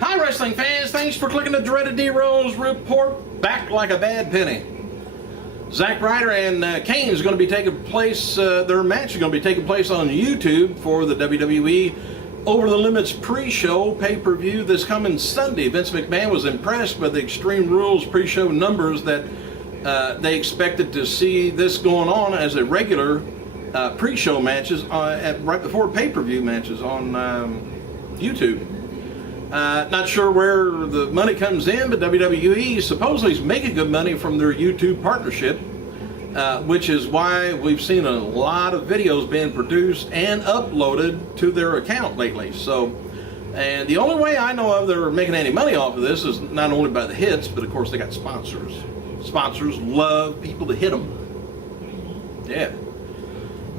Hi, wrestling fans. Thanks for clicking the dreaded D-Rose report. Back like a bad penny. Zack Ryder and Kane is going to be taking place, their match is going to be taking place on YouTube for the WWE Over the Limits pre-show pay-per-view this coming Sunday. Vince McMahon was impressed by the Extreme Rules pre-show numbers that they expected to see this going on as a regular pre-show matches right before pay-per-view matches on YouTube. Not sure where the money comes in, but WWE supposedly is making good money from their YouTube partnership, which is why we've seen a lot of videos being produced and uploaded to their account lately. So, and the only way I know of they're making any money off of this is not only by the hits, but of course they got sponsors. Sponsors love people to hit them. Yeah.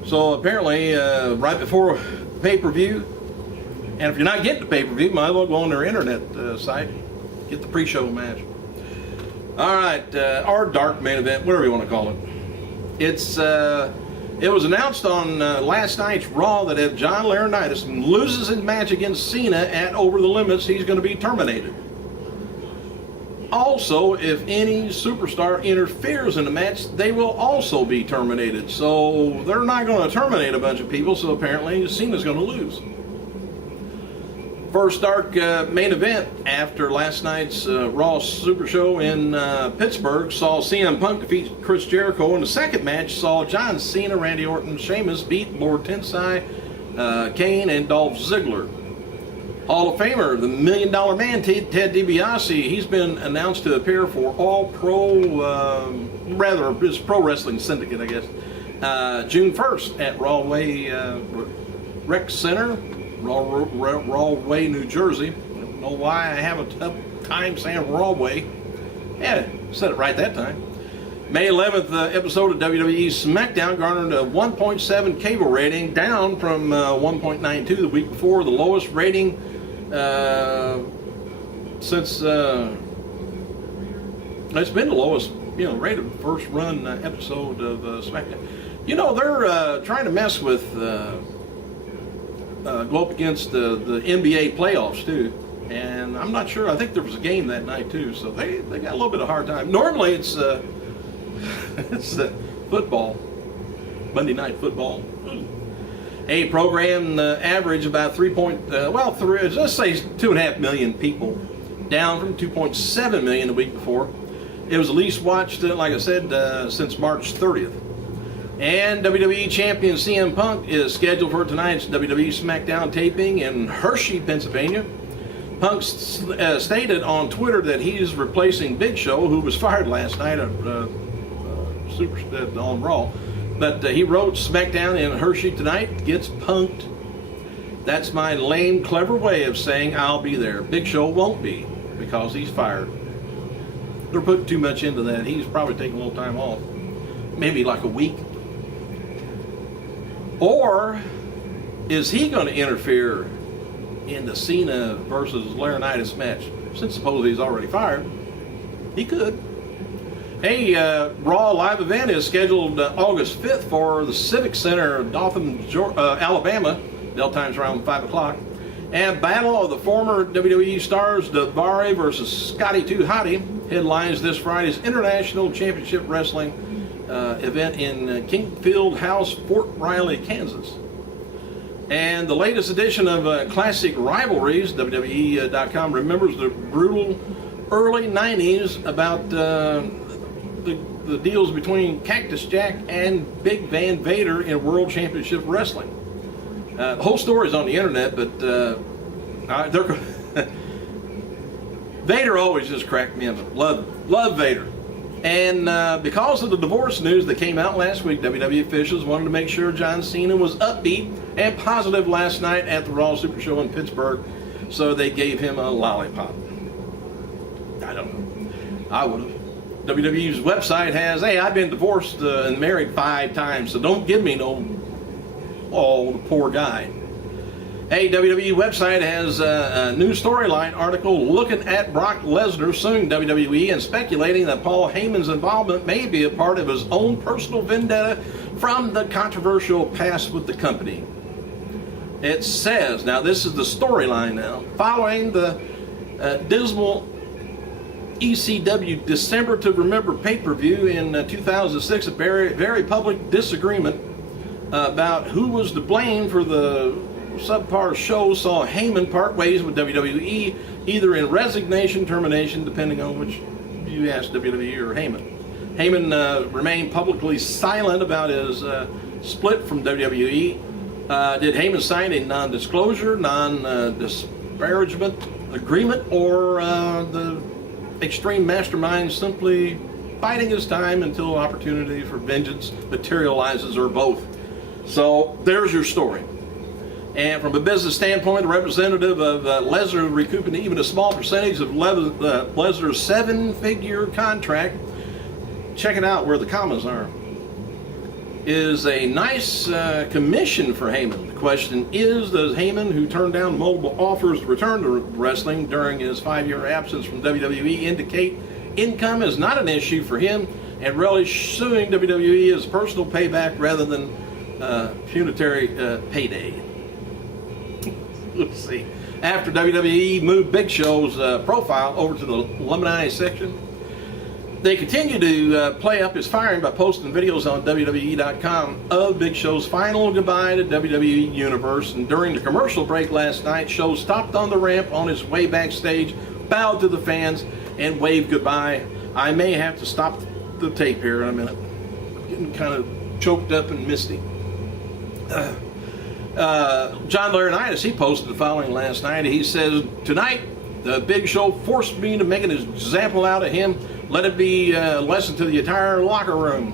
So apparently, right before pay-per-view, and if you're not getting the pay-per-view, might as well go on their internet site, get the pre-show match. All right, our dark main event, whatever you want to call it. It was announced on last night's Raw that if John Laurinaitis loses his match against Cena at Over the Limits, he's going to be terminated. Also, if any superstar interferes in the match, they will also be terminated. So they're not going to terminate a bunch of people, so apparently Cena's going to lose. First dark main event after last night's Raw Super Show in Pittsburgh saw CM Punk defeat Chris Jericho, and the second match saw John Cena, Randy Orton, Sheamus beat Lord Tensai, Kane, and Dolph Ziggler. Hall of Famer, the $1 Million Man, Ted DiBiase, he's been announced to appear for All Pro, his Pro Wrestling Syndicate, I guess, June 1st at Rawway Rec Center, Rawway, New Jersey. I don't know why I have a tough time saying Rawway. Yeah, said it right that time. May 11th episode of WWE SmackDown garnered a 1.7 cable rating, down from 1.92 the week before, the lowest rating since it's been the lowest, rated first run episode of SmackDown. They're trying to mess with go up against the NBA playoffs too, and I'm not sure. I think there was a game that night too, so they got a little bit of a hard time. Normally it's it's football, Monday Night Football. A program average about let's say 2.5 million people, down from 2.7 million the week before. It was the least watched, like I said, since March 30th. And WWE Champion CM Punk is scheduled for tonight's WWE SmackDown taping in Hershey, Pennsylvania. Punk stated on Twitter that he's replacing Big Show, who was fired last night on Raw. But he wrote, SmackDown in Hershey tonight gets punked. That's my lame, clever way of saying I'll be there. Big Show won't be because he's fired. They're putting too much into that. He's probably taking a little time off. Maybe like a week. Or is he going to interfere in the Cena versus Laurinaitis match? Since supposedly he's already fired, he could. A Raw live event is scheduled August 5th for the Civic Center, Dothan, Alabama. Bell time's around 5 o'clock. And Battle of the former WWE stars, Daivari versus Scotty 2 Hotty, headlines this Friday's International Championship Wrestling event in Kingfield House, Fort Riley, Kansas. And the latest edition of Classic Rivalries, WWE.com, remembers the brutal early 90s about the deals between Cactus Jack and Big Van Vader in World Championship Wrestling. The whole story is on the internet, but Vader always just cracked me up. Love Vader. And because of the divorce news that came out last week, WWE officials wanted to make sure John Cena was upbeat and positive last night at the Raw Super Show in Pittsburgh, so they gave him a lollipop. I don't know. I would have. WWE's website has, hey, I've been divorced and married 5 times, so don't give me no, the poor guy. Hey, WWE website has a new storyline article looking at Brock Lesnar suing WWE and speculating that Paul Heyman's involvement may be a part of his own personal vendetta from the controversial past with the company. It says, now this is the storyline now, following the dismal ECW December to Remember pay-per-view in 2006, a very public disagreement about who was to blame for the subpar show saw Heyman part ways with WWE, either in resignation, termination, depending on which you ask, WWE or Heyman. Heyman remained publicly silent about his split from WWE. Did Heyman sign a non-disclosure, non-disparagement agreement, or the Extreme Mastermind simply biding his time until opportunity for vengeance materializes, or both? So there's your story. And from a business standpoint, the representative of Lesnar recouping even a small percentage of Lesnar's 7-figure contract, check it out where the commas are, is a nice commission for Heyman. The question is, does Heyman, who turned down multiple offers to return to wrestling during his 5-year absence from WWE, indicate income is not an issue for him and really suing WWE as personal payback rather than punitive payday? Let's see. After WWE moved Big Show's profile over to the alumni section, they continue to play up his firing by posting videos on WWE.com of Big Show's final goodbye to WWE Universe. And during the commercial break last night, Show stopped on the ramp on his way backstage, bowed to the fans, and waved goodbye. I may have to stop the tape here in a minute. I'm getting kind of choked up and misty. John Laurinaitis, he posted the following last night. He says, "Tonight, the Big Show forced me to make an example out of him. Let it be a lesson to the entire locker room."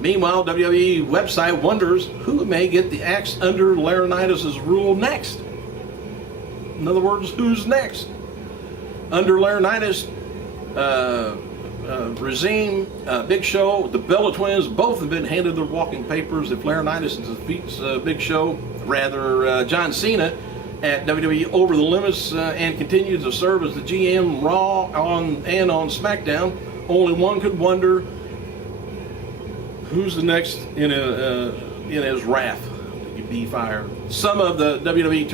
Meanwhile, WWE website wonders who may get the axe under Laurinaitis' rule next. In other words, who's next? Under Laurinaitis' regime, Big Show, the Bella Twins, both have been handed their walking papers. If Laurinaitis defeats Big Show, John Cena at WWE Over the Limits and continues to serve as the GM Raw on SmackDown, only one could wonder who's the next in his wrath to be fired. Some of the WWE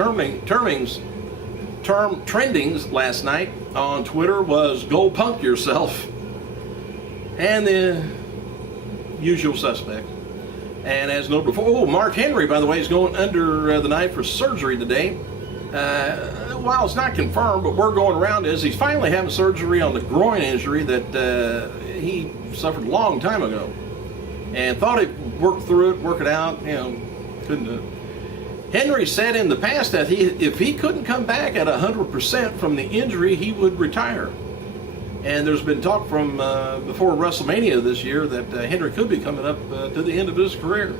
trendings last night on Twitter was "Go punk yourself," and the usual suspect. And as noted before, Mark Henry, by the way, is going under the knife for surgery today. While it's not confirmed, but word going around is he's finally having surgery on the groin injury that he suffered a long time ago, and thought he'd work it out. Couldn't do it. Henry said in the past that if he couldn't come back at 100% from the injury, he would retire. And there's been talk from before WrestleMania this year that Henry could be coming up to the end of his career.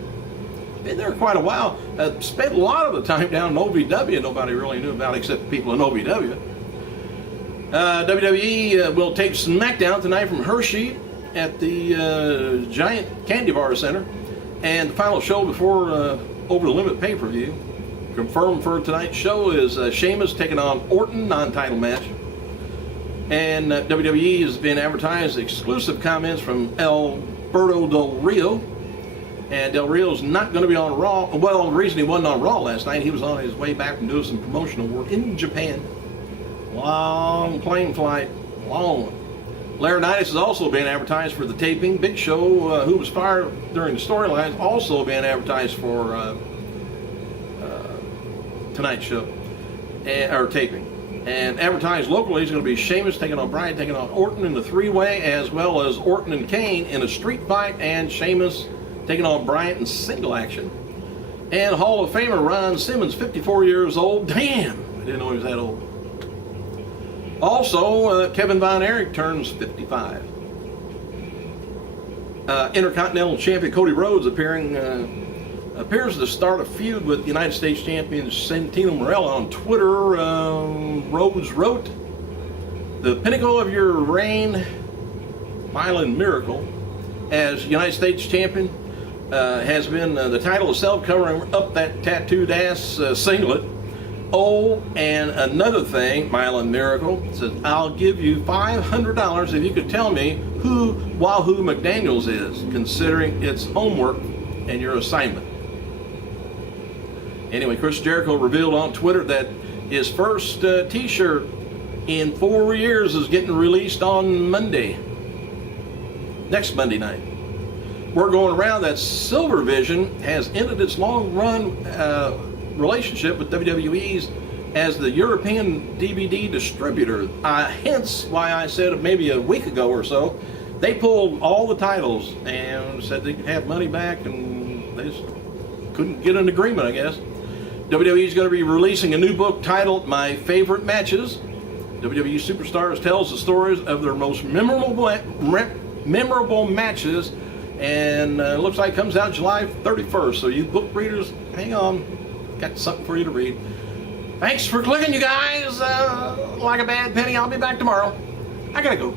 Been there quite a while. Spent a lot of the time down in OVW. Nobody really knew about it except people in OVW. WWE will tape SmackDown tonight from Hershey at the Giant Candy Bar Center. And the final show before Over the Limit pay-per-view, confirmed for tonight's show, is Sheamus taking on Orton, non-title match. And WWE has been advertised exclusive comments from Alberto Del Rio. And Del Rio's not going to be on Raw. Well, the reason he wasn't on Raw last night, he was on his way back from doing some promotional work in Japan. Long plane flight. Long one. Laurinaitis has also been advertised for the taping. Big Show, who was fired during the storylines, also been advertised for tonight's show, or taping. And advertised locally is going to be Sheamus taking on Bryan, taking on Orton in the three-way, as well as Orton and Kane in a street fight, and Sheamus taking on Bryant in single action. And Hall of Famer Ron Simmons, 54 years old. Damn, I didn't know he was that old. Also, Kevin Von Erich turns 55. Intercontinental Champion Cody Rhodes appears to start a feud with United States Champion Santino Marella on Twitter. Rhodes wrote, "The pinnacle of your reign, Mylan Miracle, as United States Champion has been the title itself, covering up that tattooed ass singlet. Oh, and another thing, Mylan Miracle says, I'll give you $500 if you could tell me who Wahoo McDaniels is, considering it's homework and your assignment." Anyway, Chris Jericho revealed on Twitter that his first t-shirt in 4 years is getting released on Monday. Next Monday night. We're going around that Silver Vision has ended its long run relationship with WWE's as the European DVD distributor. Hence why I said maybe a week ago or so, they pulled all the titles and said they could have money back, and they just couldn't get an agreement, I guess. WWE is going to be releasing a new book titled My Favorite Matches. WWE Superstars tells the stories of their most memorable matches, and looks like it comes out July 31st. So you book readers, hang on, got something for you to read. Thanks for clicking, you guys. Like a bad penny, I'll be back tomorrow. I gotta go.